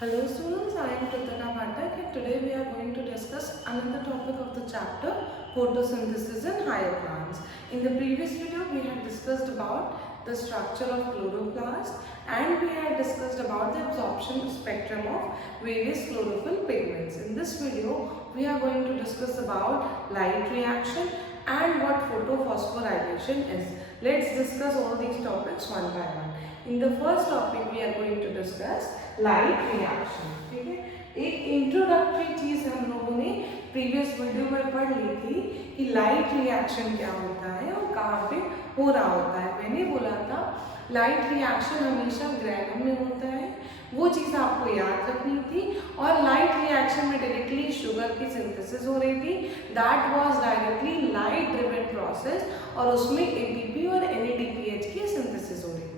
Hello students, I am Kritika Pathak and today we are going to discuss another topic of the chapter photosynthesis in higher plants. In the previous video we had discussed about the structure of chloroplast and we had discussed about the absorption spectrum of various chlorophyll pigments. In this video we are going to discuss about light reaction and what photophosphorylation is. Let's discuss all these topics one by one. In the first topic we are going to discuss light reaction. ठीक है, एक introductory चीज हम लोगों ने previous video में पढ़ ली थी कि लाइट रिएक्शन क्या होता है और कहाँ पे हो रहा होता है. मैंने बोला था लाइट रिएक्शन हमेशा ग्रैनम में होता है, वो चीज़ आपको याद रखनी थी. और लाइट रिएक्शन में डायरेक्टली शुगर की सिंथेसिस हो रही थी. That was directly light driven process और उसमें एटीपी और एनएडीपीएच की सिंथेसिस हो रही थी.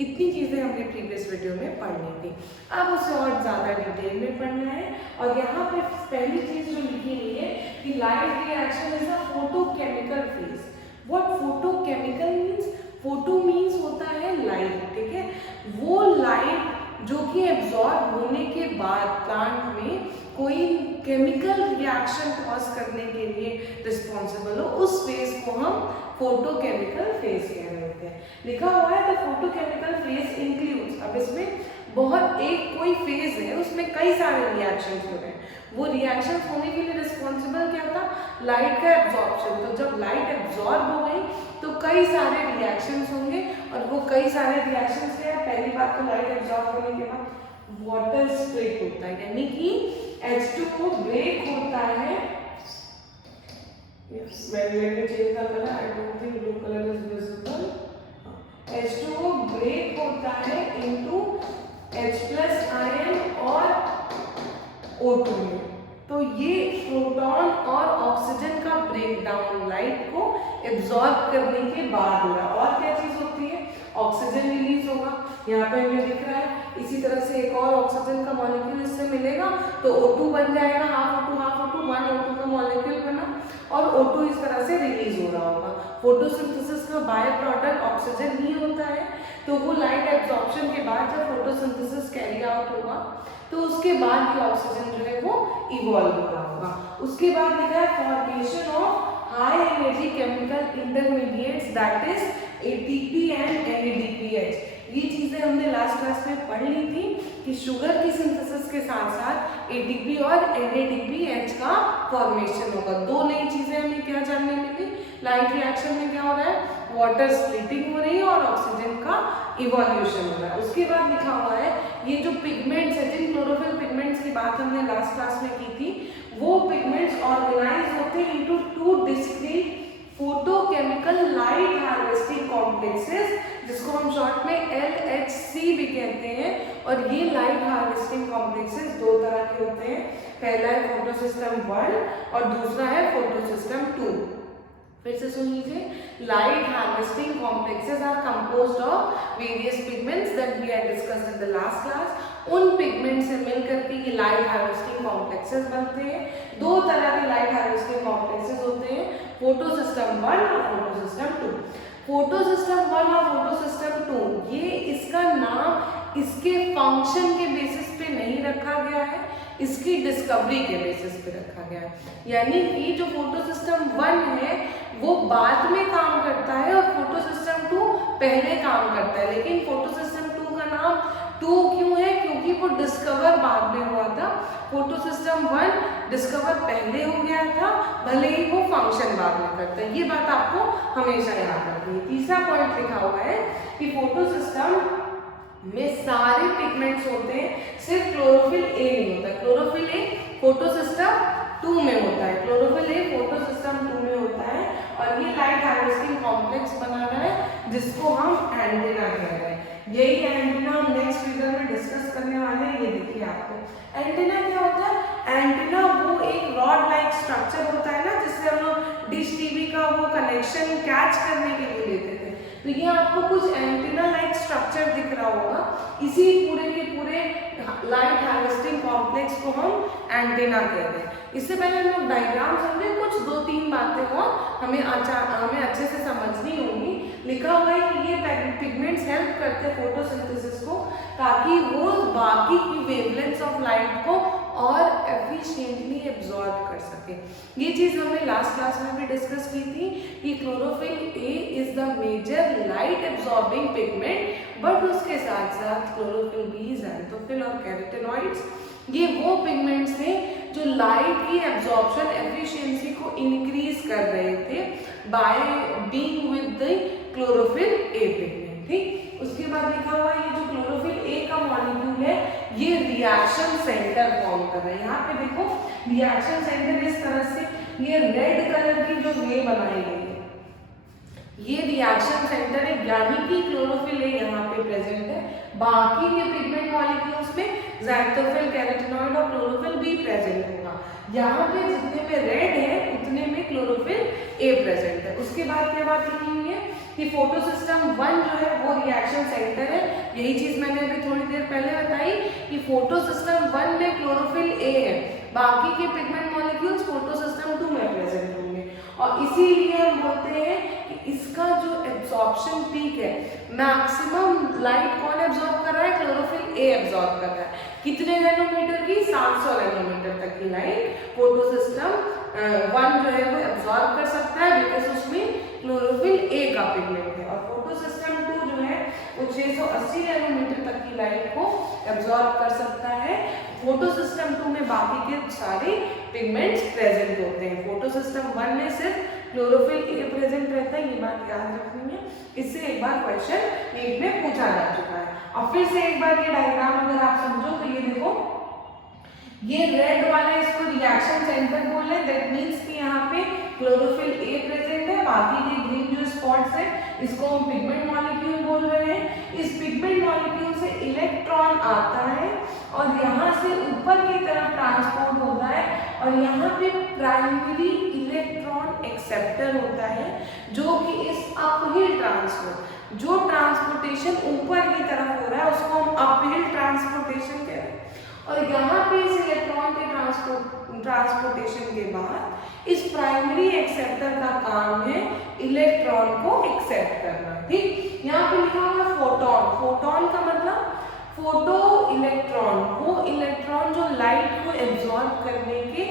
इतनी चीज़ें हमने प्रीवियस वीडियो में पढ़नी थी. अब उसे और ज़्यादा डिटेल में पढ़ना है. और यहाँ पे पहली चीज़ जो लिखी हुई है कि light reaction is a photochemical phase. What photochemical means? Photo means होता है लाइट. ठीक है, वो लाइट जो कि एब्जॉर्ब होने के बाद प्लांट में कोई केमिकल रिएक्शन कॉज करने के लिए रिस्पॉन्सिबल हो, उस फेज को हम फोटोकेमिकल फेज कह रहे होते हैं. लिखा हुआ है द फोटोकेमिकल फेज इंक्लूड्स. अब इसमें बहुत एक कोई फेज है उसमें कई सारे रिएक्शंस हो रहे हैं. वो रिएक्शंस होने के लिए रिस्पॉन्सिबल क्या था? लाइट का एब्जॉर्प्शन. तो जब लाइट एब्जॉर्ब हो गई तो कई सारे रिएक्शंस होंगे और वो कई सारे रिएक्शंस क्या है? पहली बात तो लाइट एब्जॉर्ब होने के बाद वाटर स्प्लिट होता है, यानी कि H2O ब्रेक होता है. Let me change the color. I don't think blue color is visible. H2O break होता है into H plus आयन और O2 में. तो ये प्रोटॉन और ऑक्सीजन का ब्रेक डाउन लाइट को एब्जॉर्ब करने के बाद हो रहा है. और क्या चीज होती है? ऑक्सीजन रिलीज होगा. यहाँ पे हमें दिख रहा है. इसी तरह से एक और ऑक्सीजन का मॉलिक्यूल इससे मिलेगा तो O2 बन जाएगा. हाफ O2 1 O2 का मॉलिक्यूल बना और O2 इस तरह से रिलीज हो रहा होगा. फोटोसिंथेसिस का बाय प्रोडक्ट ऑक्सीजन ही होता है. तो वो लाइट एब्जॉर्प्शन के बाद जब फोटोसिंथेसिस कैरी आउट होगा तो उसके बाद ये ऑक्सीजन जो है वो इवॉल्व हो रहा होगा. उसके बाद लिखा है formation of high energy chemical intermediates that is ATP and NADPH. ये चीजें हमने लास्ट क्लास में पढ़ ली थी कि शुगर की सिंथेसिस के साथ साथ एटीपी और एनएडीपीएच का फॉर्मेशन होगा. दो नई चीजें हमें क्या जानने मिली? लाइट रिएक्शन में क्या हो रहा है? वाटर स्प्लिटिंग हो रही है और ऑक्सीजन का इवोल्यूशन हो रहा है. उसके बाद लिखा हुआ है ये जो पिगमेंट्स है, जिन क्लोरोफिल पिगमेंट्स की बात हमने लास्ट क्लास में की थी, वो पिगमेंट्स ऑर्गेनाइज होते हैं into two discrete photochemical light harvesting complexes, जिसको हम शॉर्ट में LHC भी कहते हैं. और ये लाइट हार्वेस्टिंग कॉम्प्लेक्सेस दो तरह के होते हैं. पहला है फोटोसिस्टम 1 और दूसरा है फोटोसिस्टम 2. फिर से सुन लीजिए. Light harvesting complexes are composed of various pigments that we had discussed in the last class. उन पिगमेंट से मिलकर के ये लाइट हार्वेस्टिंग कॉम्प्लेक्सेस बनते हैं. दो तरह के लाइट हार्वेस्टिंग कॉम्प्लेक्सेस होते हैं, फोटोसिस्टम 1 और फोटोसिस्टम 2. फोटोसिस्टम 1 और फोटोसिस्टम 2, ये इसका नाम इसके फंक्शन के बेसिस पे नहीं रखा गया है, इसकी डिस्कवरी के बेसिस पे रखा गया है. यानी कि जो फोटोसिस्टम 1 है वो बाद में काम करता है और फोटोसिस्टम 2 पहले काम करता है. लेकिन फोटोसिस्टम 2 का नाम 2 क्यों है? क्योंकि वो डिस्कवर बाद में हुआ था. फोटोसिस्टम 1 डिस्कवर पहले हो गया था, भले ही वो फंक्शन बाद में करता है. ये बात आपको हमेशा याद रखनी है. तीसरा पॉइंट लिखा हुआ है कि फोटोसिस्टम में सारे पिगमेंट्स होते हैं, सिर्फ क्लोरोफिल ए नहीं होता. क्लोरोफिल ए फोटोसिस्टम 2 में होता है. क्लोरोफिल ए फोटोसिस्टम 2 में होता है और ये लाइट हार्वेस्टिंग कॉम्प्लेक्स बना रहा है जिसको हम एंटीना कह रहे हैं. यही एंटीना हम नेक्स्ट फिगर में डिस्कस करने वाले हैं. ये देखिए आपको एंटीना क्या होता है? एंटीना वो एक रॉड लाइक स्ट्रक्चर होता है ना, जिससे हम लोग डिश टीवी का वो कनेक्शन कैच करने के लिए लेते थे. तो ये आपको कुछ एंटीना लाइक स्ट्रक्चर दिख रहा होगा. इसी पूरे के पूरे लाइट हार्वेस्टिंग कॉम्प्लेक्स को हम एंटीना कहते हैं. इससे पहले हम लोग डायग्राम समझे, कुछ 2-3 बातें और हमें अच्छे से समझनी होंगी. लिखा हुआ है कि ये पिगमेंट्स हेल्प करते हैं फोटोसिंथेसिस को, ताकि वो बाकी की वेवलेंथ्स ऑफ लाइट को और एफिशिएंटली एब्जॉर्ब कर सके। ये चीज़ हमने लास्ट क्लास में भी डिस्कस की थी कि chlorophyll A is the major light absorbing pigment, but उसके साथ साथ क्लोरोफिल बी, ज़ैंथोफिल और कैरोटेनॉइड्स ये वो पिगमेंट्स थे जो लाइट की एब्जॉर्प्शन एफिशिएंसी को इंक्रीज कर रहे थे by being with the chlorophyll A pigment. ठीक, उसके बाद लिखा हुआ ये जो क्लोरोफिल ए का मॉलिक्यूल है ये रिएक्शन सेंटर फॉर्म कर रहा है। यहाँ पे देखो रिएक्शन सेंटर इस तरह से ये रेड कलर की जो वे बनाई गई है ये रिएक्शन सेंटर है, यानी कि क्लोरोफिल ए यहाँ पे प्रेजेंट है, बाकी के पिगमेंट मॉलिक्यूल्स में ज़ैंथोफिल, कैरोटेनॉइड और क्लोरोफिल बी प्रेजेंट होगा। यहाँ पे जितने में रेड है उतने में क्लोरोफिल ए प्रेजेंट है। उसके बाद क्या बात लिखी हुई है कि फोटोसिस्टम 1 जो है वो रिएक्शन सेंटर है। यही चीज मैंने अभी थोड़ी देर पहले बताई कि फोटोसिस्टम 1 में क्लोरोफिल ए है, बाकी के पिगमेंट मॉलिक्यूल्स फोटोसिस्टम 2 में प्रेजेंट होंगे, और इसीलिए हम बोलते हैं कि इसका जो एब्जॉर्प्शन पीक है, मैक्सिमम लाइट कौन एब्जॉर्ब कर रहा है? क्लोरोफिल ए एब्जॉर्ब कर रहा है। कितने नैनोमीटर की? 700 नैनोमीटर तक की लाइट फोटोसिस्टम 1 जो है वो एब्जॉर्ब कर सकता है, बिकॉज उसमें क्लोरोफिल ए का पिगमेंट है। और फोटोसिस्टम 2 जो है वो 680 नैनोमीटर तक की लाइट को एब्जॉर्ब कर सकता है। फोटोसिस्टम 2 में बाकी के सारे पिगमेंट्स प्रेजेंट होते हैं, फोटोसिस्टम 1 में सिर्फ क्लोरोफिल ए प्रेजेंट रहता है। ये बात याद रखनी है, इससे एक बार क्वेश्चन नीट में पूछा जा चुका है। अब फिर से एक बार ये डायग्राम अगर आप समझो तो ये देखो, ये रेड वाला इसको रिएक्शन सेंटर बोल रहे हैं, दैट मींस कि यहाँ पे क्लोरोफिल ए प्रेजेंट है, बाकी के ग्रीन जो स्पॉट्स है इसको हम पिगमेंट मॉलिक्यूल बोल रहे हैं। इस पिगमेंट मॉलिक्यूल से इलेक्ट्रॉन आता है और यहाँ से ऊपर की तरफ ट्रांसपोर्ट होता है, और यहाँ पे प्राइमरी इलेक्ट्रॉन एक्सेप्टर होता है जो कि इस अपहिल ट्रांसपोर्ट, जो ट्रांसपोर्टेशन ऊपर की तरफ हो रहा है उसको हम अपहिल ट्रांसपोर्टेशन कह रहे हैं। और यहाँ पे इस इलेक्ट्रॉन के ट्रांसपोर्टेशन के बाद इस प्राइमरी एक्सेप्टर का काम है इलेक्ट्रॉन को एक्सेप्ट करना। ठीक, यहाँ पे लिखा हुआ है फोटॉन। फोटॉन का मतलब फोटो इलेक्ट्रॉन, वो इलेक्ट्रॉन जो लाइट को एब्जॉर्ब करने के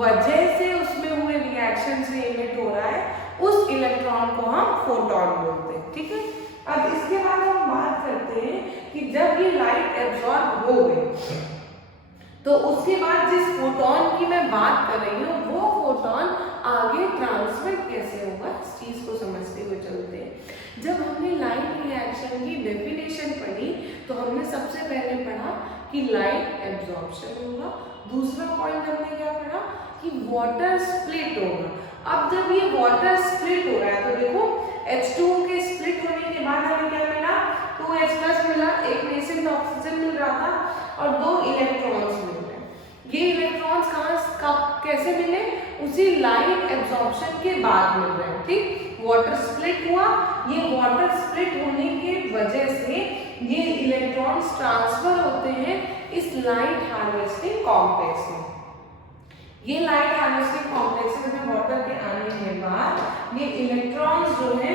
वजह से उसमें हुए रिएक्शन से इमिट हो रहा है, उस इलेक्ट्रॉन को हम फोटॉन बोलते हैं। ठीक है, अब इसके बाद हम बात करते हैं कि जब ये लाइट एब्जॉर्ब हो गई तो उसके बाद जिस फोटॉन की मैं बात कर रही हूँ वो फोटॉन आगे ट्रांसमिट कैसे होगा, इस चीज को समझते हुए चलते हैं। जब हमने लाइट रिएक्शन की डेफिनेशन पढ़ी तो हमने सबसे पहले पढ़ा कि लाइट एब्जॉर्प्शन होगा, दूसरा पॉइंट हमने क्या पढ़ा कि वाटर स्प्लिट होगा। अब जब ये वाटर स्प्लिट हो रहा है तो देखो H2O के स्प्लिट होने के बाद हमें क्या मिला? 2H+ मिला, एक नेसेंट ऑक्सीजन मिल रहा था और 2 इलेक्ट्रॉन्स मिल रहे हैं। ये इलेक्ट्रॉन्स कहाँ कैसे मिले? उसी लाइट एब्जॉर्प्शन के बाद मिल रहे हैं। ठीक, वाटर स्प्लिट हुआ, ये वाटर स्प्लिट होने के वजह से ये इलेक्ट्रॉन्स ट्रांसफर होते हैं इस लाइट हार्वेस्टिंग कॉम्प्लेक्स में। ये लाइट हार्वेस्टिंग कॉम्प्लेक्स में वाटर के आने के बाद ये इलेक्ट्रॉन्स जो है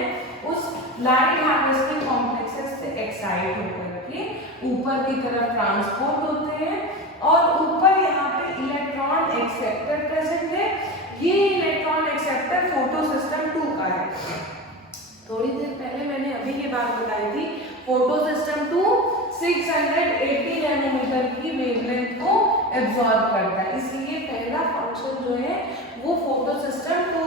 उस लाइट हार्वेस्टिंग कॉम्प्लेक्सेस से एक्साइट होकर के ऊपर की तरफ ट्रांसपोर्ट होते हैं, और ऊपर यहाँ पे इलेक्ट्रॉन एक्सेप्टर प्रेजेंट है। ये इलेक्ट्रॉन एक्सेप्टर फोटोसिस्टम 2 का है। थोड़ी देर पहले मैंने अभी ये बात बताई थी, फोटोसिस्टम 2 680 नैनोमीटर की वेवलेंथ को एब्जॉर्ब करता है, इसलिए पहला फंक्शन जो है वो फोटोसिस्टम 2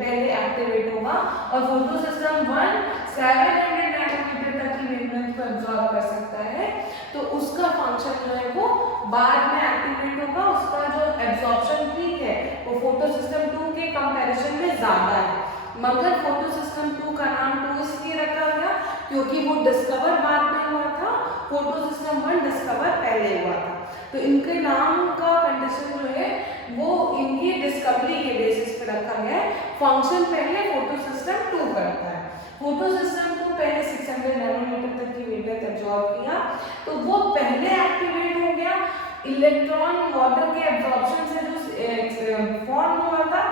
पहले एक्टिवेट होगा, और फोटोसिस्टम 1 700 नैनोमीटर तक की वेवलेंथ को एब्जॉर्ब कर सकता है, तो उसका फंक्शन जो है वो बाद में एक्टिवेट होगा। उसका जो एब्जॉर्प्शन पीक है वो फोटोसिस्टम 2 के कंपैरिजन में ज्यादा है, मगर फोटोसिस्टम 2 का नाम 2 इसलिए रखा गया क्योंकि वो डिस्कवर बाद में हुआ था, फोटोसिस्टम 1 डिस्कवर पहले हुआ था। तो इनके नाम का कंडीशन जो है वो इनकी डिस्कवरी के बेसिस पे रखा गया है। फंक्शन पहले फोटोसिस्टम 2 करता है। फोटोसिस्टम 2 पहले 600 नैनोमीटर तक की वेवलेंथ एब्जॉर्ब किया, तो वो पहले एक्टिवेट हो गया। इलेक्ट्रॉन वाटर के एब्जॉर्प्शन से जो फॉर्म हुआ था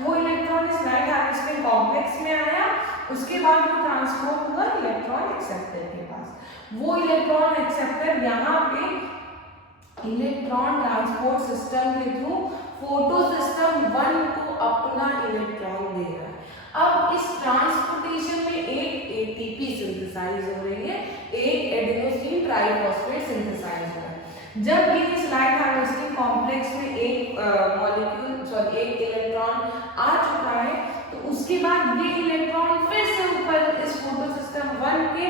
वो इलेक्ट्रॉन इस लाइट हार्वेस्टिंग कॉम्प्लेक्स में आया, उसके बाद वो ट्रांसपोर्ट हुआ इलेक्ट्रॉन एक्सेप्टर के पास। वो इलेक्ट्रॉन एक्सेप्टर यहाँ पे इलेक्ट्रॉन ट्रांसपोर्ट सिस्टम के थ्रू फोटो सिस्टम 1 को अपना इलेक्ट्रॉन दे रहा है। अब इस ट्रांसपोर्टेशन में एक एटीपी सिंथेसाइज हो रही है, एक एडेनोसिन ट्राइफॉस्फेट सिंथेसाइज हो रहा है। जब ये इस लाइट हार्वेस्टिंग कॉम्प्लेक्स में एक एक इलेक्ट्रॉन आ चुका है, तो उसके बाद ये इलेक्ट्रॉन फिर से ऊपर इस फोटो सिस्टम 1 के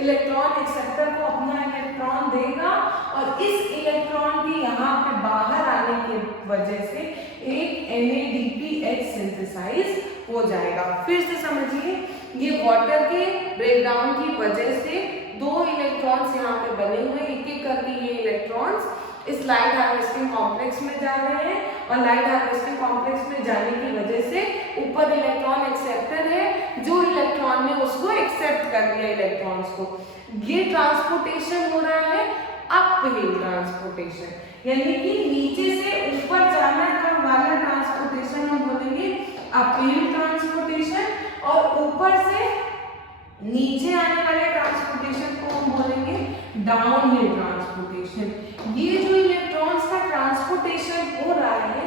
इलेक्ट्रॉन एक्सेप्टर को अपना इलेक्ट्रॉन देगा और इस इलेक्ट्रॉन के यहाँ पे बाहर आने की वजह से एक NADPH सिंथेसाइज हो जाएगा। फिर से समझिए, ये वाटर के ब्रेकडाउन की वजह से दो इलेक्ट्रॉन्स यहाँ पे बने हुए, एक एक करके ये इलेक्ट्रॉन्स इस लाइट हार्वेस्टिंग कॉम्प्लेक्स में जा रहे हैं और लाइट हार्वेस्टिंग कॉम्प्लेक्स में जाने की वजह से ऊपर इलेक्ट्रॉन एक्सेप्टर है, जो इलेक्ट्रॉन ने उसको एक्सेप्ट कर लिया इलेक्ट्रॉन्स को। ये ट्रांसपोर्टेशन हो रहा है अपहिल ट्रांसपोर्टेशन, यानी कि नीचे से ऊपर जाना का वाला ट्रांसपोर्टेशन हम बोलेंगे अपहिल ट्रांसपोर्टेशन और ऊपर से नीचे आने वाले ट्रांसपोर्टेशन को हम बोलेंगे डाउनहिल ट्रांसपोर्टेशन। ये जो इलेक्ट्रॉन्स का ट्रांसपोर्टेशन हो रहा है,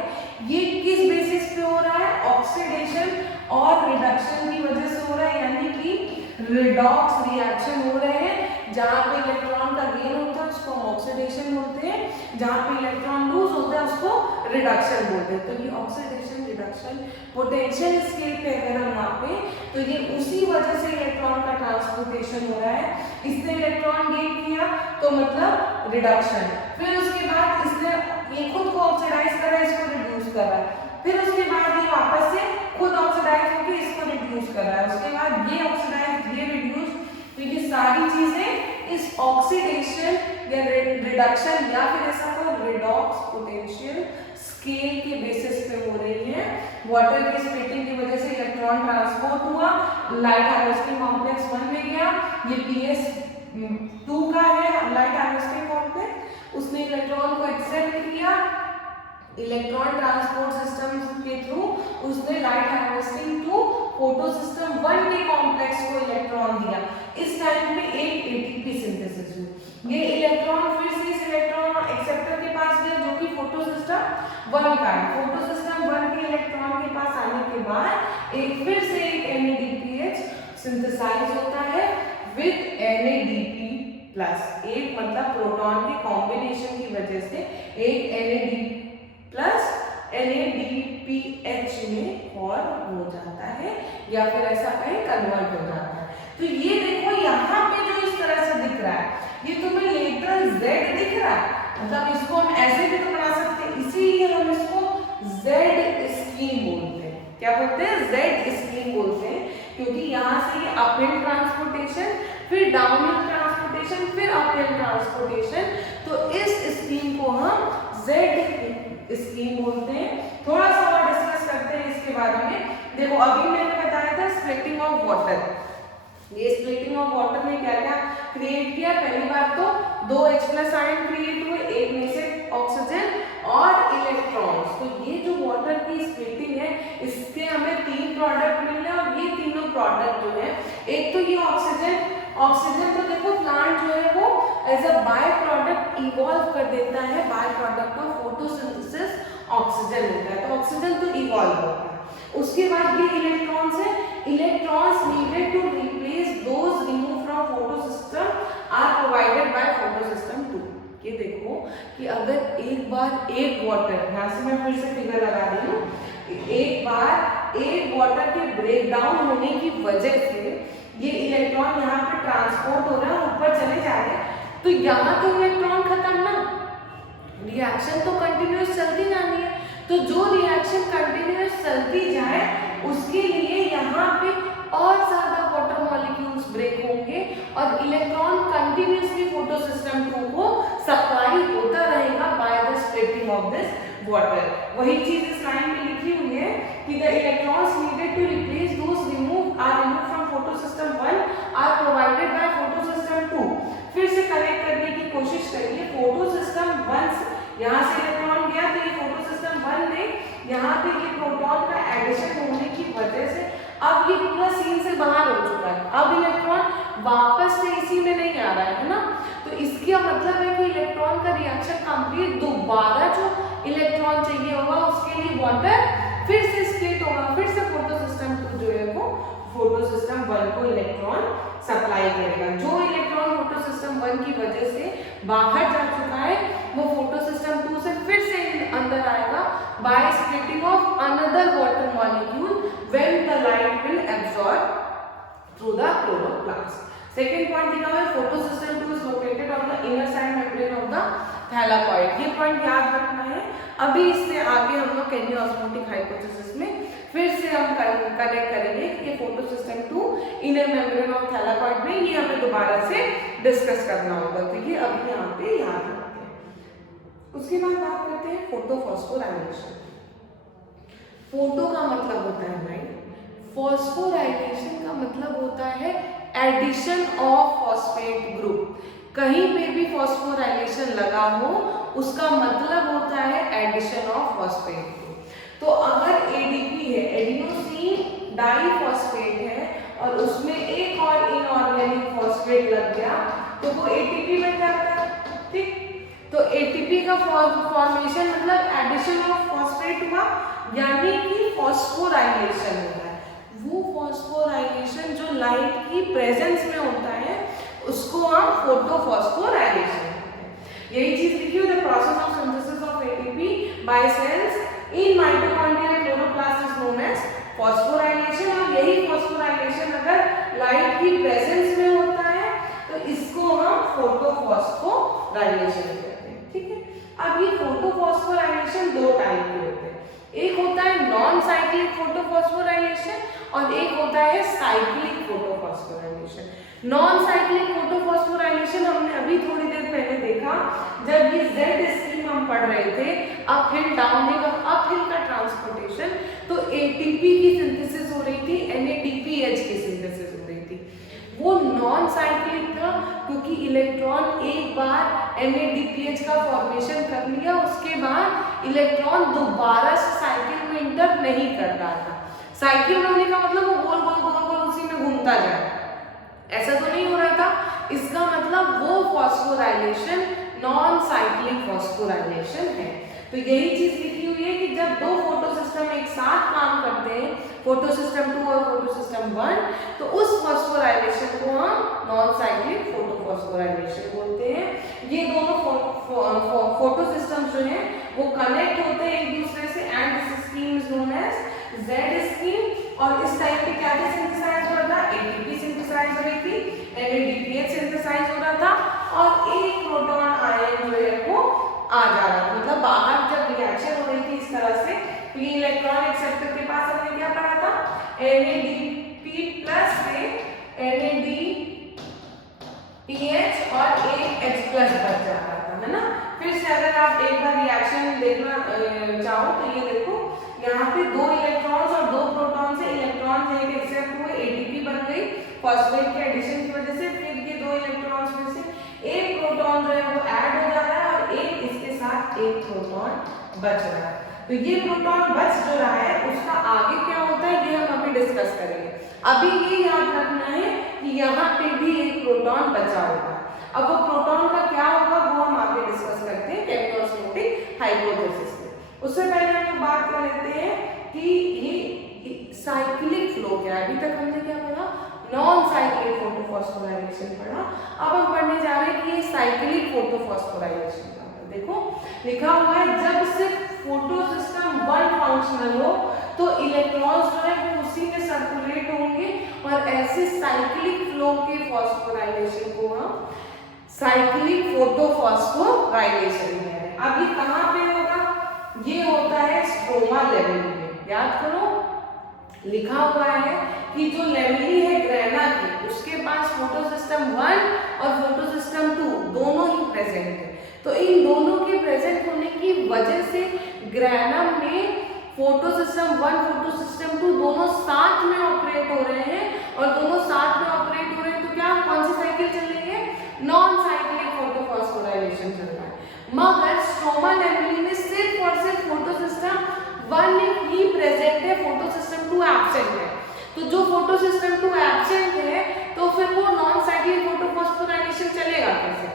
ये किस बेसिस पे हो रहा है? ऑक्सीडेशन और रिडक्शन की वजह से हो रहा है, यानी कि रिडॉक्स रिएक्शन हो रहे हैं। जहां पे इलेक्ट्रॉन का गेन होता है उसको ऑक्सीडेशन बोलते हैं, जहां पे इलेक्ट्रॉन लूज होता है उसको रिडक्शन बोलते हैं। तो ये ऑक्सीडेशन रिडक्शन पोटेंशियल स्केल पे अगर हम मापे तो ये उसी वजह से इलेक्ट्रॉन का ट्रांसपोर्टेशन हो रहा है। इसने इलेक्ट्रॉन गेन किया तो मतलब रिडक्शन, फिर उसके बाद इसने ये खुद को ऑक्सीडाइज करा, इसको रिड्यूस कर रहा है, फिर उसके बाद ये वापस से खुद ऑक्सीडाइज होकर इसको रिड्यूस कर रहा है, उसके बाद ये ऑक्सीडाइज ये रिड्यूस। तो ये सारी चीजें इस ऑक्सीडेशन या रिडक्शन या फिर ऐसा कोई रिडॉक्स पोटेंशियल स्केल के बेसिस पे हो रही है। वाटर की स्प्लिटिंग की वजह से इलेक्ट्रॉन ट्रांसपोर्ट हुआ, लाइट हार्वेस्टिंग कॉम्प्लेक्स 1 में गया, ये PS2 का है लाइट हार्वेस्टिंग कॉम्प्लेक्स, उसने इलेक्ट्रॉन को एक्सेप्ट किया, इलेक्ट्रॉन ट्रांसपोर्ट सिस्टम के थ्रू उसने light harvesting to photosystem 1 के कॉम्प्लेक्स को इलेक्ट्रॉन दिया। इस टाइम पे एक एटीपी सिंथेसिस हुई। ये इलेक्ट्रॉन फिर से इस इलेक्ट्रॉन एक्सेप्टर के पास गया जो कि फोटो सिस्टम 1 का है। फोटो सिस्टम 1 के इलेक्ट्रॉन के पास आने के बाद एक फिर से एक NADPH सिंथेसाइज होता है विद NADP प्लस, एक मतलब प्रोटॉन के कॉम्बिनेशन की वजह से एक NAD प्लस NADPH में फॉर्म हो जाता है या फिर ऐसा कहीं कन्वर्ट हो जाता है। तो ये देखो यहाँ पे जो इस तरह से दिख रहा है, ये तुम्हें लेटरल Z दिख रहा है, मतलब इसको हम ऐसे भी तो बना सकते हैं, इसीलिए हम इसको Z स्कीम बोलते हैं। क्या बोलते हैं? Z स्कीम बोलते हैं, क्योंकि यहाँ से ये अपहिल ट्रांसपोर्टेशन, फिर डाउनहिल ट्रांसपोर्टेशन, फिर अपहिल ट्रांसपोर्टेशन, तो इस स्कीम को हम Z स्कीम बोलते हैं। थोड़ा सा और डिस्कस करते हैं इसके बारे में। देखो अभी मैंने बताया था स्प्लिटिंग ऑफ वाटर, ये स्प्लिटिंग ऑफ वाटर में क्या क्या क्रिएट किया? पहली बार तो 2 H+ आयन क्रिएट हुए, एक में से ऑक्सीजन और इलेक्ट्रॉन्स। तो ये जो वाटर की स्प्लिटिंग है, इसके हमें 3 प्रोडक्ट मिले और ये तीनों प्रोडक्ट जो है, एक तो ये ऑक्सीजन तो देखो प्लांट जो है वो as a by product evolve कर देता है, by product of photosynthesis oxygen होता है, तो ऑक्सीजन तो इवॉल्व होता है। उसके बाद ये इलेक्ट्रॉन्स है, electrons needed to replace those remove from photosystem are provided by photosystem 2। ये देखो कि अगर एक बार एक वाटर, यहाँ से मैं फिर से फिगर लगा रही हूँ, एक बार एक वाटर के ब्रेक डाउन होने की वजह से ये इलेक्ट्रॉन यहाँ पे ट्रांसपोर्ट हो रहा है, ऊपर चले जा रहे हैं, तो यहाँ तो इलेक्ट्रॉन खत्म ना, रिएक्शन तो कंटिन्यूअस चलती जानी है। तो जो रिएक्शन कंटिन्यूअस चलती जाए उसके लिए यहाँ पे और ज्यादा वाटर मॉलिक्यूल्स ब्रेक होंगे और इलेक्ट्रॉन कंटिन्यूअसली फोटो सिस्टम 2 को सप्लाई होता रहेगा by the splitting of this water. वही चीज इस लाइन में लिखी हुई है कि the electrons needed to replace those remove from photosystem 1 are provided by photosystem 2। फिर से कनेक्ट करने की कोशिश करिए, फोटो सिस्टम 1 से यहाँ से इलेक्ट्रॉन गया तो ये फोटो सिस्टम 1 में यहाँ पे ये प्रोटॉन का एडिशन होने की वजह से अब ये पूरा सीन से बाहर हो चुका है, अब इलेक्ट्रॉन वापस से इसी में नहीं आ रहा है ना, तो इसका मतलब है कि इलेक्ट्रॉन का रिएक्शन कंप्लीट, दोबारा जो इलेक्ट्रॉन चाहिए होगा उसके लिए वाटर फिर से स्प्लिट होगा, फिर से फोटो सिस्टम 2 जो है वो फोटो सिस्टम 1 को इलेक्ट्रॉन सप्लाई करेगा। जो इलेक्ट्रॉन फोटो सिस्टम 1 की वजह से बाहर जा चुका है वो फोटो सिस्टम 2 से फिर से अंदर आएगा by splitting of another water molecule when the light will absorb through the chloroplast. Second point दिखा हुआ है photo system 2 is located on the inner side membrane of the thylakoid. ये पॉइंट याद रखना है। अभी इससे आगे हम लोग केनी ऑस्मोटिक हाइपोथेसिस में फिर से हम कनेक्ट करेंगे ये photo system 2 inner membrane of thylakoid में, ये हमें दोबारा से डिस्कस करना होगा, तो ये अभी यहाँ पे याद रखते हैं। उसके बाद बात करते हैं फोटोफॉस्फोराइलेशन। फोटो का मतलब होता है लाइट, फॉस्फोराइलेशन का मतलब होता है एडिशन ऑफ फॉस्फेट ग्रुप। कहीं पे भी फॉस्फोराइलेशन लगा हो उसका मतलब होता है एडिशन ऑफ फॉस्फेट ग्रुप। तो अगर एडीपी है, एडिनोसिन डाइफॉस्फेट है, और उसमें एक और इनऑर्गेनिक फॉस्फेट लग गया तो वो एटीपी बन जाता है, ठीक। तो एटीपी का फॉर्मेशन मतलब एडिशन ऑफ फॉस्फेट हुआ, यानी कि फॉस्फोराइलेशन होता है। वो फॉस्फोराइलेशन जो लाइट की प्रेजेंस में होता है उसको हम फोटोफॉस्फोराइलेशन कहते हैं। यही चीज लिखी हुई है, the process of synthesis of ATP by cells in mitochondria and chloroplast is known as phosphorylation. और यही फॉस्फोराइलेशन अगर लाइट की प्रेजेंस में होता है तो इसको हम फोटोफॉस्फोराइलेशन कहते हैं, ठीक है। अब ये फोटोफॉस्फोराइलेशन दो टाइप के होते हैं, एक होता है नॉन साइक्लिक फोटोफॉस्फोराइलेशन और एक होता है cyclic photophosphorylation. Non cyclic photophosphorylation हमने अभी थोड़ी देर पहले देखा जब ये जेड स्कीम हम पढ़ रहे थे, अपहिल डाउनहिल और अपहिल का ट्रांसपोर्टेशन, तो एटीपी की सिंथेसिस हो रही थी, एनएडीपीएच की सिंथेसिस हो रही थी। वो नॉन साइक्लिक था क्योंकि इलेक्ट्रॉन एक बार एनएडीपीएच का फॉर्मेशन कर लिया, उसके बाद इलेक्ट्रॉन दोबारा से साइकिल में इंटर नहीं कर रहा था। साइकिल में होने का मतलब वो गोल गोल गोल गोल उसी में घूमता जाए, ऐसा तो नहीं हो रहा था। इसका मतलब वो फॉस्फोराइलेशन नॉन साइक्लिक फॉस्फोराइलेशन है। तो यही चीज लिखी हुई है कि जब दो फोटो सिस्टम एक साथ काम करते हैं, फोटो सिस्टम 2 और फोटो सिस्टम 1, तो उस फॉस्फोराइलेशन को हम नॉन साइक्लिक फोटोफॉस्फोराइलेशन बोलते हैं। ये दोनों फोटो सिस्टम जो हैं वो कनेक्ट होते हैं एक दूसरे से, and this scheme is known as Z scheme. और इस टाइप पे क्या सिंथेसाइज हो रहा था, एटीपी सिंथेसाइज हो रही थी, एनएडीपीएच सिंथेसाइज हो रहा था, और एक प्रोटॉन आयन जो है वो आ जा रहा था। मतलब बाहर जब रिएक्शन हो रही थी इस तरह से, तो ये इलेक्ट्रॉन एक्सेप्टर के पास हमने क्या पढ़ा था, एनएडीपी प्लस से एनएडीपीएच और एक H प्लस बच जाता था, है ना। फिर से अगर आप एक बार रिएक्शन देखना चाहो तो ये देखो, यहाँ पे दो इलेक्ट्रॉन्स और दो प्रोटॉन से इलेक्ट्रॉन एक एक्सेप्ट हुए, एटीपी बन गई फॉस्फेट के एडिशन की वजह से। फिर ये दो इलेक्ट्रॉन्स में से एक प्रोटॉन जो है वो ऐड हो जा रहा है और एक इसके साथ एक प्रोटॉन बच रहा है। तो ये प्रोटॉन बच जो रहा है उसका आगे क्या होता है ये हम अभी डिस्कस करेंगे। अभी ये याद रखना है कि यहाँ पे भी एक प्रोटॉन बचा होगा। अब वो प्रोटॉन का क्या होगा वो हम आगे डिस्कस करते हैं केमियोस्मोटिक हाइपोथेसिस में। उससे पहले हम लोग बात कर लेते हैं कि ये साइक्लिक फ्लो क्या है। अभी तक हमने क्या पढ़ा, नॉन साइक्लिक फोटोफॉस्फोराइलेशन पढ़ा। अब हम पढ़ने जा रहे हैं कि ये साइक्लिक फोटोफॉस्फोराइलेशन का देखो लिखा हुआ है, जब सिर्फ फोटो सिस्टम 1 फंक्शनल हो तो इलेक्ट्रॉन्स जो है वो उसी में सर्कुलेट होंगे, और ऐसे साइक्लिक फ्लो के फॉस्फोराइलेशन को हम साइक्लिक फोटोफॉस्फोराइलेशन कहते हैं। अब ये कहाँ पे होगा, ये होता है स्ट्रोमा लेवल में। याद करो लिखा हुआ है कि जो लेवली है ग्रेना की, उसके पास फोटो सिस्टम 1 और फोटो सिस्टम 2 दोनों ही प्रेजेंट है। तो इन दोनों के प्रेजेंट होने की वजह से ग्रेना में फोटो सिस्टम 1 फोटो सिस्टम 2 दोनों साथ में ऑपरेट हो रहे हैं, और दोनों साथ में ऑपरेट हो रहे हैं तो क्या कौन सी साइकिल चल रही है, नॉन साइक्लिक फोटोफॉस्फोराइलेशन चल रहा है। मगर स्ट्रोमा लेवली में सिर्फ और सिर्फ फोटो सिस्टम 1 ही प्रेजेंट है, फोटो सिस्टम 2 एब्सेंट है। तो जो फोटो सिस्टम 2 एब्सेंट है तो फिर वो नॉन साइक्लिक फोटोफॉस्फोराइलेशन चलेगा कैसे?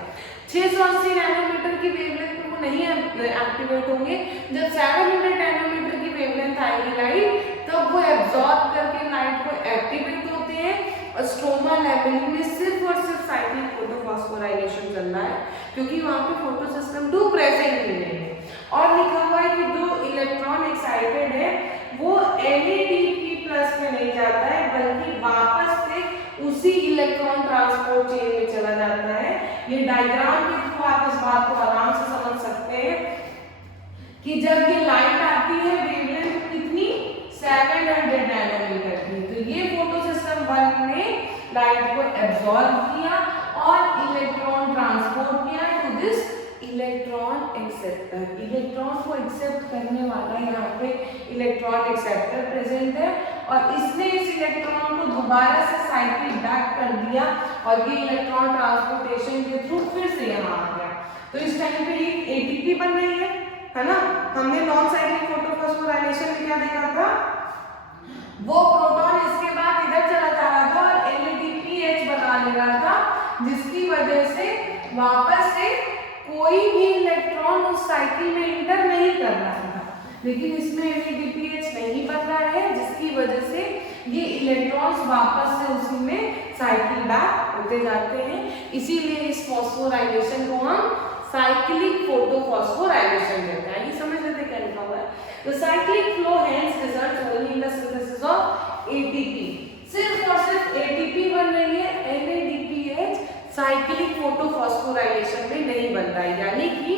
680 नैनोमीटर की वेवलेंथ पे वो नहीं एक्टिवेट होंगे। जब 700 नैनोमीटर की वेवलेंथ आएगी लाइट तब वो एब्जॉर्ब करके लाइट को एक्टिवेट होते हैं और स्ट्रोमा लेवल में सिर्फ और सिर्फ साइक्लिक फोटोफॉस्फोराइलेशन चल रहा है क्योंकि वहां पे फोटो सिस्टम 2 प्रेजेंट ही नहीं है। और लिखा हुआ है कि जो इलेक्ट्रॉन एक्साइटेड है वो NADP+ में नहीं जाता है बल्कि वापस से उसी इलेक्ट्रॉन ट्रांसपोर्ट चेन में चला जाता है। ये डायग्राम के थ्रू आप इस बात को आराम से समझ सकते हैं कि जब ये लाइट आती है वेवलेंथ कितनी 700 नैनोमीटर की, तो ये फोटो सिस्टम 1 ने लाइट को एब्जॉर्ब किया और इलेक्ट्रॉन ट्रांसपोर्ट किया to this electron acceptor. Electron को एक्सेप्ट करने वाला यहाँ पे इलेक्ट्रॉन एक्सेप्टर प्रेजेंट है और इसने इस इलेक्ट्रॉन को दोबारा से साइकिल बैक कर दिया और ये इलेक्ट्रॉन ट्रांसपोर्टेशन के थ्रू फिर से यहाँ आ गया। तो इस टाइम पे ये ATP बन रही है ना। हमने नॉन साइक्लिक फोटोफॉस्फोराइलेशन में क्या देखा था, वो प्रोटॉन इसके बाद इधर चला जा रहा था और NADPH बना ले रहा था जिसकी वजह से वापस से कोई भी इलेक्ट्रॉन उस साइकिल में इंटर नहीं कर रहा था। लेकिन इसमें NADPH नहीं बन रहा है जिसकी वजह से ये इलेक्ट्रॉन्स वापस से उसी में साइकिल बैक होते जाते हैं। इसीलिए इस फॉस्फोराइलेशन को हम साइक्लिक फोटोफॉस्फोराइलेशन कहते हैं। ये समझ लेते क्या लिखा हुआ है। तो cyclic flow hence results only in the synthesis of ATP। सिर्फ और सिर्फ ATP बन रही है, NADPH साइक्लिक फोटोफॉस्फोराइलेशन में नहीं बन रहा है, यानी कि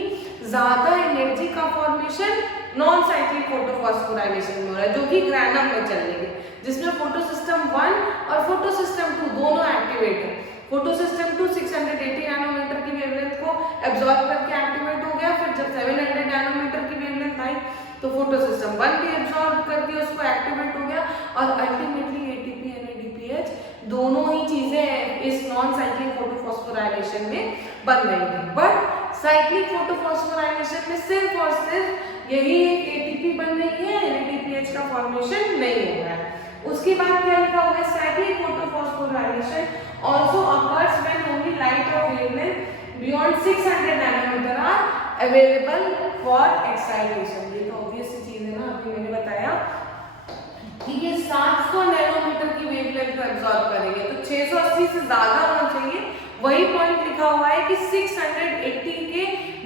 ज्यादा एनर्जी का फॉर्मेशन नॉन साइक्लिक फोटोफॉस्फोराइलेशन में हो रहा है जो कि ग्रैनम में चलेगी जिसमें फोटो सिस्टम 1 और फोटो सिस्टम 2 दोनों एक्टिवेट है। फोटो सिस्टम 2 680 नैनोमीटर की वेवलेंथ को एब्जॉर्ब करके एक्टिवेट हो गया। फिर जब 700 नैनोमीटर की वेवलेंथ आई तो फोटो सिस्टम 1 भी एब्जॉर्ब करके उसको एक्टिवेट हो गया और अल्टीमेटली ATP NADPH दोनों ही चीजें इस नॉन साइक्लिक फोटोफॉस्फोराइलेशन में बन रही थी। बट साइक्लिक फोटोफॉस्फोराइलेशन में सिर्फ और सिर्फ यही एक ATP बन रही है, NADPH का फॉर्मेशन नहीं हो रहा है। उसके बाद क्या लिखा हुआ है, cyclic photophosphorylation also occurs when only light of wavelength beyond 600 nanometer are available for excitation। ये तो obvious सी चीज है ना, अभी मैंने बताया कि ये 700 नैनोमीटर की वेवलेंथ को एब्जॉर्ब करेंगे तो 680 से ज्यादा होना चाहिए। वही पॉइंट लिखा हुआ है कि 680 के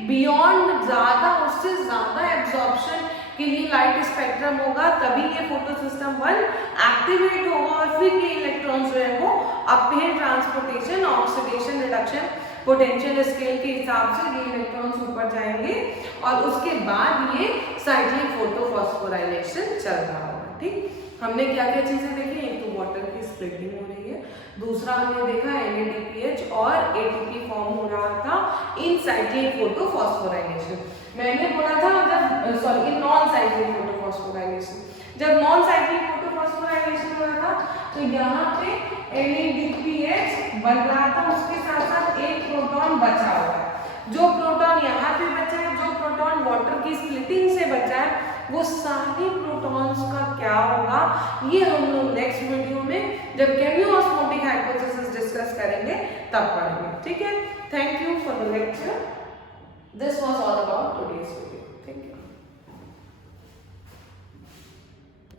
बियॉन्ड ज्यादा, उससे ज्यादा एब्जॉर्प्शन के लिए लाइट स्पेक्ट्रम होगा तभी ये फोटो सिस्टम 1 एक्टिवेट होगा और फिर ये इलेक्ट्रॉन्स जो है वो अपने transportation oxidation reduction potential scale के हिसाब से ये इलेक्ट्रॉन्स ऊपर जाएंगे और उसके बाद ये साइक्लिक फोटोफॉस्फोराइलेशन चल रहा होगा। ठीक, हमने क्या क्या चीजें देखी, एक तो वाटर की स्प्लिटिंग हो रही है, दूसरा हमने देखा NADPH और ATP फॉर्म हो रहा था इन साइक्लिक फोटोफॉस्फोराइलेशन। मैंने बोला था जब इन नॉन साइक्लिक फोटोफॉस्फोराइलेशन, जब नॉन साइक्लिक फोटोफॉस्फोराइलेशन हो रहा था तो यहाँ पे NADPH बन रहा था, उसके साथ साथ एक प्रोटॉन बचा हुआ है। जो प्रोटॉन यहाँ पे बचा है, जो प्रोटॉन वाटर की स्प्लिटिंग से बचा है, वो सारे प्रोटॉन्स का क्या होगा ये हम लोग नेक्स्ट वीडियो में जब केमियोस्मोटिक हाइपोथेसिस डिस्कस करेंगे तब पढ़ेंगे। ठीक है, thank you for the lecture. This was all about today's video.